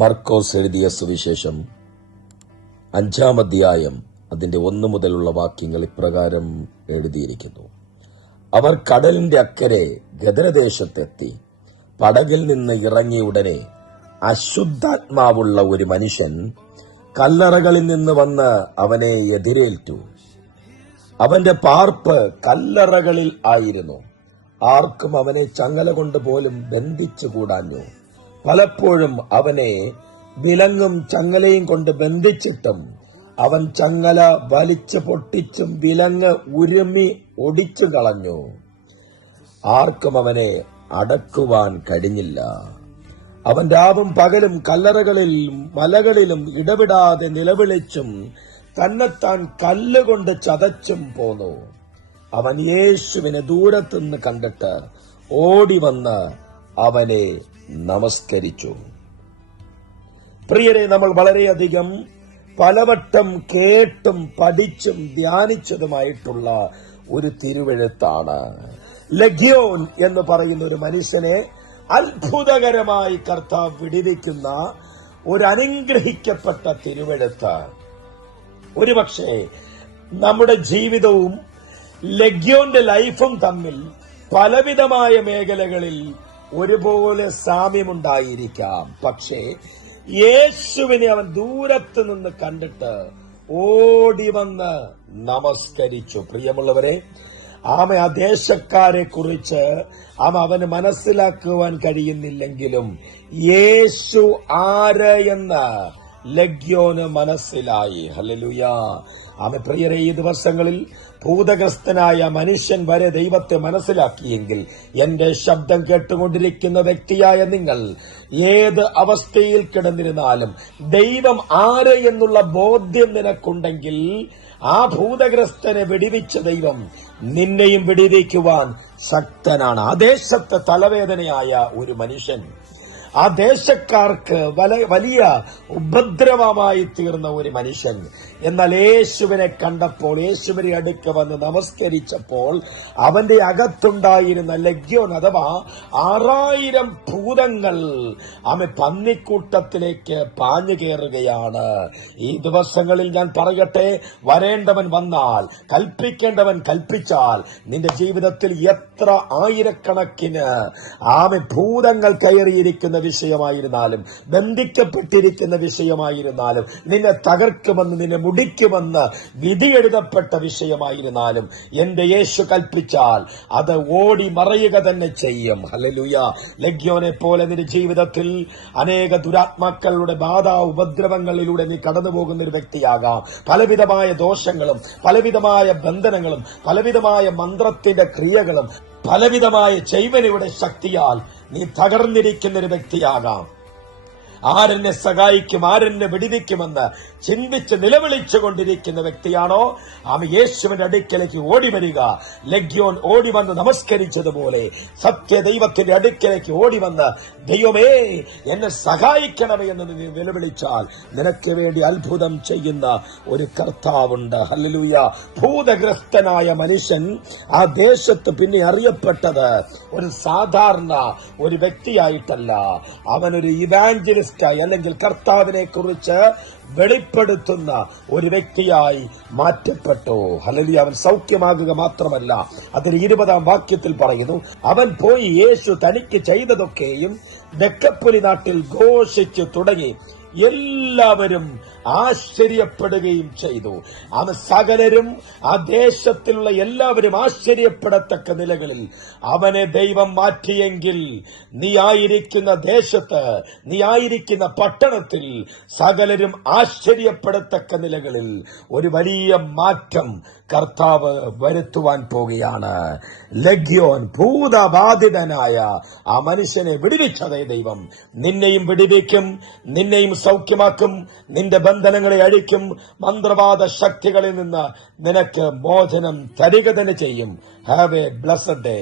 മർക്കോസ് എഴുതിയ സുവിശേഷം 5-ാം അധ്യായം അതിന്റെ 1 മുതലുള്ള വാക്യങ്ങൾ ഇപ്രകാരം എഴുതിയിരിക്കുന്നു. അവർ കടലിന്റെ അക്കരെ ഗദരദേശത്തെത്തി. പടകിൽ നിന്ന് ഇറങ്ങിയ ഉടനെ അശുദ്ധാത്മാവുള്ള ഒരു മനുഷ്യൻ കല്ലറകളിൽ നിന്ന് വന്ന് അവനെ എതിരേറ്റു. അവന്റെ പാർപ്പ് കല്ലറകളിൽ ആയിരുന്നു. ആർക്കും അവനെ ചങ്ങല കൊണ്ട് പോലും ബന്ധിച്ചുകൂടാഞ്ഞു. പലപ്പോഴും അവനെ വിലങ്ങും ചങ്ങലയും കൊണ്ട് ബന്ധിച്ചിട്ടും അവൻ ചങ്ങല വലിച്ചു പൊട്ടിച്ചും വിലങ്ങ് ഉരുമി ഒടിച്ചു കളഞ്ഞു. ആർക്കും അവനെ അടക്കുവാൻ കഴിഞ്ഞില്ല. അവൻ രാവും പകലും കല്ലറകളിലും മലകളിലും ഇടവിടാതെ നിലവിളിച്ചും തന്നെത്താൻ കല്ലുകൊണ്ട് ചതച്ചും പോന്നു. അവൻ യേശുവിനെ ദൂരത്തുനിന്ന് കണ്ടിട്ട് ഓടി വന്ന് അവനെ നമസ്കരിച്ചു. പ്രിയരെ, നമ്മൾ വളരെയധികം പലവട്ടം കേട്ടും പഠിച്ചും ധ്യാനിച്ചതുമായിട്ടുള്ള ഒരു തിരുവെഴുത്താണ്. ലെഗ്യോൻ എന്ന് പറയുന്ന ഒരു മനുഷ്യനെ അത്ഭുതകരമായി കർത്താവ് വിടുവിക്കുന്ന ഒരു അനുഗ്രഹിക്കപ്പെട്ട തിരുവെഴുത്ത്. ഒരുപക്ഷെ നമ്മുടെ ജീവിതവും ലെഗ്യോന്റെ ലൈഫും തമ്മിൽ പലവിധമായ മേഖലകളിൽ ഒരുപോലെ സാമ്യമുണ്ടായിരിക്കാം. പക്ഷേ യേശുവിനെ അവൻ ദൂരത്ത് നിന്ന് കണ്ടിട്ട് ഓടി വന്ന് നമസ്കരിച്ചു. പ്രിയമുള്ളവരെ, ആ ദേശക്കാരെ കുറിച്ച് അവന് മനസ്സിലാക്കുവാൻ കഴിയുന്നില്ലെങ്കിലും യേശു ആര് എന്ന് ലെഗ്യോന് മനസ്സിലായി. ഹല്ലേലൂയ. പ്രിയരെ, ഈ ദിവസങ്ങളിൽ ഭൂതഗ്രസ്തനായ മനുഷ്യൻ വരെ ദൈവത്തെ മനസ്സിലാക്കിയെങ്കിൽ എന്റെ ശബ്ദം കേട്ടുകൊണ്ടിരിക്കുന്ന വ്യക്തിയായ നിങ്ങൾ ഏത് അവസ്ഥയിൽ കിടന്നിരുന്നാലും ദൈവം ആര് എന്നുള്ള ബോധ്യം നിനക്കുണ്ടെങ്കിൽ ആ ഭൂതഗ്രസ്തനെ വിടുവിച്ച ദൈവം നിന്നെയും വിടുവിക്കുവാൻ ശക്തനാണ്. ആ ദേശത്തെ തലവേദനയായ ഒരു മനുഷ്യൻ, ആ ദേശക്കാർക്ക് വലിയ ഉപദ്രവമായി തീർന്ന ഒരു മനുഷ്യൻ, എന്നാൽ യേശുവിനെ കണ്ടപ്പോൾ, യേശുവിനെ അടുക്ക വന്ന് നമസ്കരിച്ചപ്പോൾ അവന്റെ അകത്തുണ്ടായിരുന്ന ലെഗ്യോൻ അഥവാ 6000 ഭൂതങ്ങൾ പന്നിക്കൂട്ടത്തിലേക്ക് പാഞ്ഞു കയറുകയാണ്. ഈ ദിവസങ്ങളിൽ ഞാൻ പറയട്ടെ, വരേണ്ടവൻ വന്നാൽ, കൽപ്പിക്കേണ്ടവൻ കൽപ്പിച്ചാൽ, നിന്റെ ജീവിതത്തിൽ എത്ര ആയിരക്കണക്കിന് ഭൂതങ്ങൾ കയറിയിരിക്കുന്ന വിഷയമായിരുന്നാലും, ബന്ധിക്കപ്പെട്ടിരിക്കുന്ന വിഷയമായിരുന്നാലും, നിന്നെ തകർക്കുമെന്ന് നിന്നെ മുടിക്കുമെന്ന് വിധി എഴുതപ്പെട്ട വിഷയമായിരുന്നാലും, എന്റെ യേശു കൽപ്പിച്ചാൽ അത് ഓടി മറയുക തന്നെ ചെയ്യും. ഹല്ലേലൂയ. ലെഗ്യോനെ പോലെ നിന്റെ ജീവിതത്തിൽ അനേക ദുരാത്മാക്കളുടെ ബാധ ഉപദ്രവങ്ങളിലൂടെ നീ കടന്നു പോകുന്ന ഒരു വ്യക്തിയാകാം. പലവിധമായ ദോഷങ്ങളും പലവിധമായ ബന്ധനങ്ങളും പലവിധമായ മന്ത്രത്തിന്റെ ക്രിയകളും പലവിധമായ ചൈവനയുടെ ശക്തിയാൽ നീ തകർന്നിരിക്കുന്ന ഒരു വ്യക്തിയാകാം. ആരെന്നെ സഹായിക്കും, ആരെന്നെ വിടുവിക്കുമെന്ന് ചിന്തിച്ച് നിലവിളിച്ചു കൊണ്ടിരിക്കുന്ന വ്യക്തിയാണോ, യേശുവിന്റെ അടുക്കലേക്ക് ഓടി വരിക. ലെഗ്യോൻ ഓടി വന്ന് നമസ്കരിച്ചതുപോലെ സത്യദൈവത്തിന്റെ അടുക്കലേക്ക് ഓടി വന്ന്, ദൈവമേ എന്നെ സഹായിക്കണമേ എന്ന് നീ നിലവിളിച്ചാൽ നിനക്ക് വേണ്ടി അത്ഭുതം ചെയ്യുന്ന ഒരു കർത്താവുണ്ട്. ഹല്ലേലൂയ. ഭൂതഗ്രസ്തനായ മനുഷ്യൻ ആ ദേശത്ത് പിന്നെ അറിയപ്പെട്ടത് ഒരു സാധാരണ ഒരു വ്യക്തിയായിട്ടല്ല, അവനൊരു ഇവാഞ്ചലിസ്റ്റായി അല്ലെങ്കിൽ കർത്താവിനെ കുറിച്ച് വെളിപ്പെടുത്തുന്ന ഒരു വ്യക്തിയായി മാറ്റപ്പെട്ടു. ഹല്ലേലൂയ. അവൻ സൗഖ്യമാകുക മാത്രമല്ല, അതിൽ 20-ാം വാക്യത്തിൽ പറയുന്നു, അവൻ പോയി യേശു തനിക്ക് ചെയ്തതൊക്കെയും ദെക്കപ്പൊലി നാട്ടിൽ ഘോഷിച്ചു തുടങ്ങി. എല്ലാവരും ആശ്ചര്യപ്പെടുകയും ചെയ്തു. സകലരും, ആ ദേശത്തിലുള്ള എല്ലാവരും ആശ്ചര്യപ്പെടത്തക്ക നിലകളിൽ അവനെ ദൈവം മാറ്റിയെങ്കിൽ, നീ ആയിരിക്കുന്ന ദേശത്ത്, നീ ആയിരിക്കുന്ന പട്ടണത്തിൽ സകലരും ആശ്ചര്യപ്പെടത്തക്ക നിലകളിൽ ഒരു വലിയ മാറ്റം കർത്താവ് വരുത്തുവാൻ പോകുകയാണ്. ലെഗ്യോൻ ഭൂതബാധിതനായ ആ മനുഷ്യനെ വിടുവിച്ചതേ ദൈവം നിന്നെയും വിടുവിക്കും, നിന്നെയും സൗഖ്യമാക്കും, നിന്റെ ബന്ധനങ്ങളെ അഴിക്കും, മന്ത്രവാദ ശക്തികളിൽ നിന്ന് നിനക്ക് മോചനം തരിക തന്നെ ചെയ്യും. Have A blessed day.